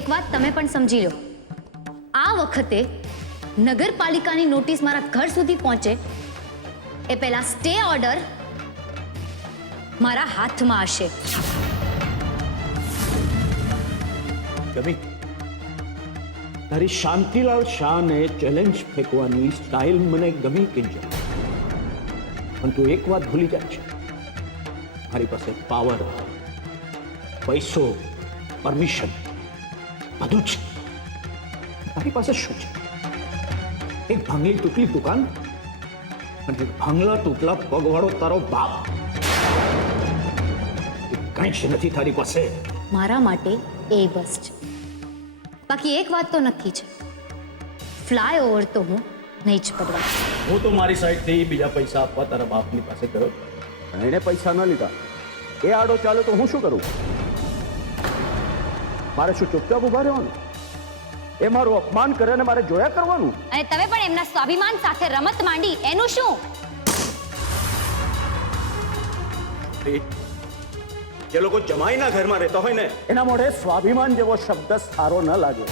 એક વાત તમે પણ સમજી લો, આ વખતે નગરપાલિકાની નોટિસ મારા ઘર સુધી પહોંચે એ પહેલા સ્ટે ઓર્ડર મારા હાથમાં હશે. ગમી તારી શાંતિલાલ શાહને ચેલેન્જ ફેંકવાની સ્ટાઇલ મને ગમી કિંજલ, પણ તું એક વાત ભૂલી જાય છે, મારી પાસે પાવર, પૈસો, પરમિશન બધું છે. તારી પાસે શું છે? એક ભાંગલી તૂટલી દુકાન અને એક ભાંગલા તૂટલા પગવાળો તારો બાપ. કંઈ જ નથી તારી પાસે. મારા માટે એ બસ છે. બાકી એક વાત તો નક્કી છે, ફ્લાયઓવર તો હું નહીં જ પડવા. હું તો મારી સાઈડથી બીજા પૈસા આપવા તારા બાપની પાસે ગયો, એને પૈસા ન લીધા. એ આડો ચાલે તો હું શું કરું? મારે શું ચૂપચાપ ઉભા રહેવાનું? એ મારું અપમાન કરે ને મારે જોયા કરવાનું? અને તમે પણ એમના સ્વાભિમાન સાથે રમત માંડી, એનું શું? જે લોકો જમાઈના ઘરમાં રહેતા હોય ને એના મોઢે સ્વાભિમાન જેવો શબ્દ સારો ન લાગે.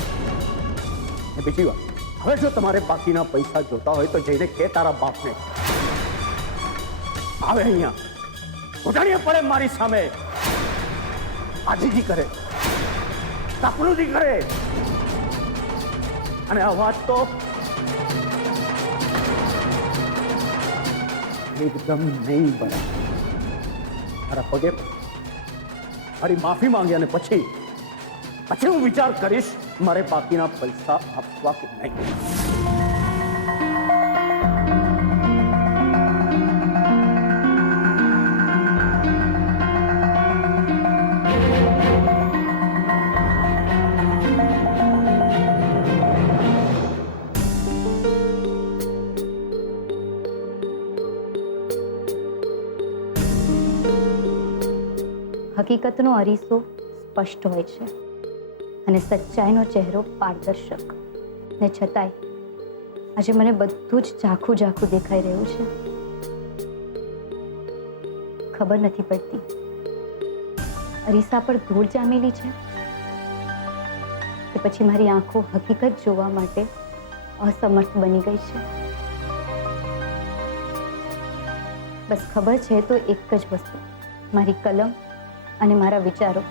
બીજી વાત, હવે જો તમારે બાકીના પૈસા જોતા હોય તો જઈને કે તારા બાપને આવે અહીંયા, ઘૂંટણીએ પડે મારી સામે, આજીજી કરે, તાપણુદી કરે. અને આ વાત તો એકદમ નહીં બને. મારા પગે મારી માફી માંગી અને પછી હું વિચાર કરીશ મારે બાકીના પૈસા આપવા કે નહીં. હકીકતનો અરીસો સ્પષ્ટ હોય છે અને સચ્ચાઈનો ચહેરો પારદર્શક, ને છતાંય આજે મને બધું જ ઝાખું ઝાખું દેખાઈ રહ્યું છે. ખબર નથી પડતી અરીસા પર ધૂળ જામેલી છે કે પછી મારી આંખો હકીકત જોવા માટે અસમર્થ બની ગઈ છે. બસ ખબર છે તો એક જ વસ્તુ, મારી કલમ અને મારા વિચારો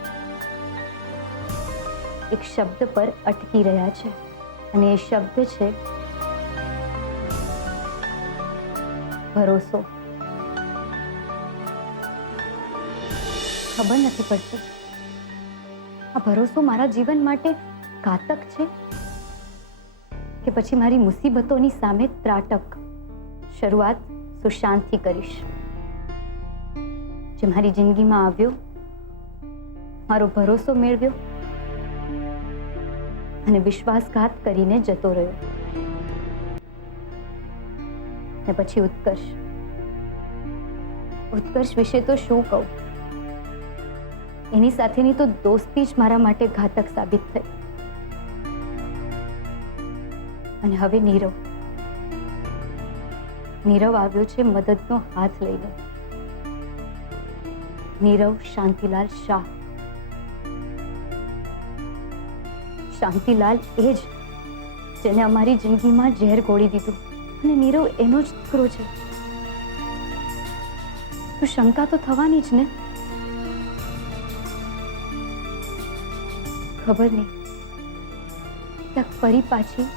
એક શબ્દ પર અટકી રહ્યા છે અને એ શબ્દ છે ભરોસો. ખબર નથી પડતી આ ભરોસો મારા જીવન માટે ઘાતક છે કે પછી મારી મુસીબતોની સામે ત્રાટક. શરૂઆત સુશાંતથી કરીશ, જે મારી જિંદગીમાં આવ્યો, મારો ભરોસો મેળવ્યો અને વિશ્વાસઘાત કરીને જતો રહ્યો. ને પછી ઉત્કર્ષ વિશે તો શું કહું? એની સાથેની તો દોસ્તી જ મારા માટે ઘાતક સાબિત થઈ. અને હવે નીરવ આવ્યો છે મદદનો હાથ લઈને. નીરવ શાંતિલાલ શાહ. શાંતિલાલ એ જ જેને અમારી જિંદગીમાં ઝેર ઘોળી દીધું, અને નીરવ એનો જ દીકરો છે. તો શંકા તો થવાની જ ને. ખબર નહીં ક્યાંક ફરી પાછી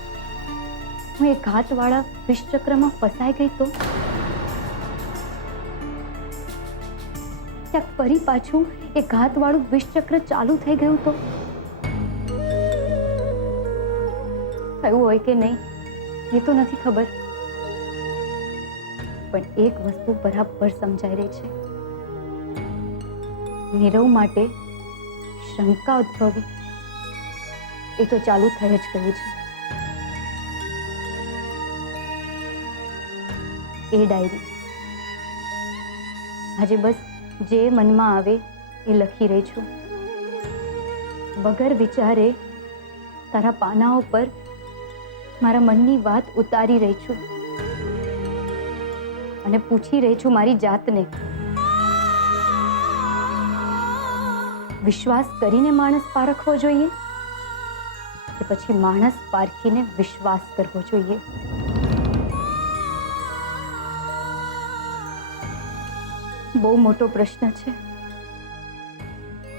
હું એ ઘાતવાળા વિષચક્રમાં ફસાઈ ગઈ તો? ક્યાંક ફરી પાછું એ ઘાતવાળું વિષચક્ર ચાલુ થઈ ગયું તો? થયું હોય કે નહીં એ તો નથી ખબર, પણ એક વસ્તુ બરાબર સમજાઈ રહી છે, નીરવ માટે શંકા ઉદ્ભવી એ તો ચાલુ થઈ જ ગયું છે. એ ડાયરી આજે બસ જે મનમાં આવે એ લખી રહી છું. વગર વિચારે તારા પાનાઓ પર મારા મનની વાત ઉતારી રહી છું અને પૂછી રહી છું મારી જાતને, વિશ્વાસ કરીને માણસ પારખવો જોઈએ પછી માણસ પારખીને વિશ્વાસ કરવો જોઈએ. બહુ મોટો પ્રશ્ન છે,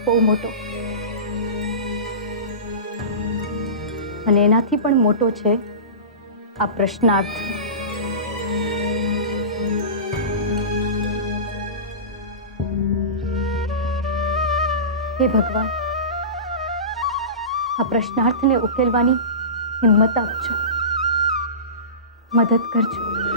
બહુ મોટો. અને એનાથી પણ મોટો છે આ પ્રશ્નાર્થ. હે ભગવાન, આ પ્રશ્નાર્થને ઉકેલવાની હિંમત આપજો, મદદ કરજો.